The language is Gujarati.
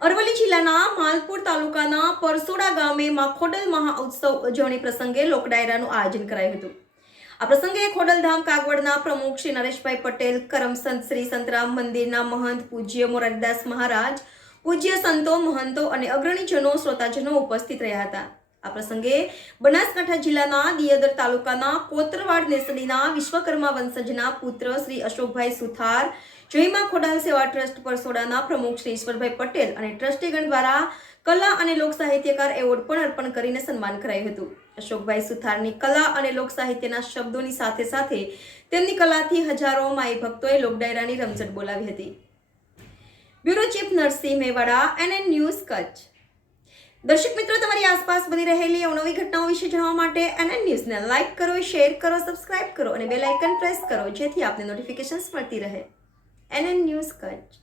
અરવલ્લી જિલ્લાના માલપુર તાલુકાના પરસોડા ગામે માં ખોડલ મહાઉત્સવ ઉજવણી પ્રસંગે લોકડાયરાનું આયોજન કરાયું હતું। આ પ્રસંગે ખોડલધામ કાગવડના પ્રમુખ શ્રી નરેશભાઈ પટેલ, કરમસંત શ્રી સંતરામ મંદિરના મહંત પૂજ્ય મોરારીદાસ મહારાજ, પૂજ્ય સંતો, મહંતો અને અગ્રણીજનો, શ્રોતાજનો ઉપસ્થિત રહ્યા હતા। આ પ્રસંગે બનાસકાંઠા જિલ્લાના દિયોદર તાલુકાના કોતરવાડ નેસડીના વિશ્વકર્મા વંશજના પુત્ર શ્રી અશોકભાઈ સુથાર, જયમાં ખોડાલ સેવા ટ્રસ્ટ પરસોડાના પ્રમુખ શ્રી ઈશ્વરભાઈ પટેલ અને ટ્રસ્ટીગણ દ્વારા કલા અને લોક સાહિત્યકાર એવોર્ડ પણ અર્પણ કરીને સન્માન કરાયું હતું। અશોકભાઈ સુથારની કલા અને લોક સાહિત્યના શબ્દોની સાથે સાથે તેમની કલાથી હજારો માઈ ભક્તોએ લોકડાયરાની રમઝટ બોલાવી હતી। Bureau chief Narsinh Mewada, NN news, Kutch. દર્શક મિત્રો, તમારી આસપાસ બની રહેલી અવનવી ઘટનાઓ વિશે જાણવા માટે NN ન્યૂઝને લાઇક કરો, શેર કરો, સબસ્ક્રાઇબ કરો અને બેલ આઇકન પ્રેસ કરો, જેથી આપને નોટિફિકેશન્સ મળતી રહે। NN news, Kutch.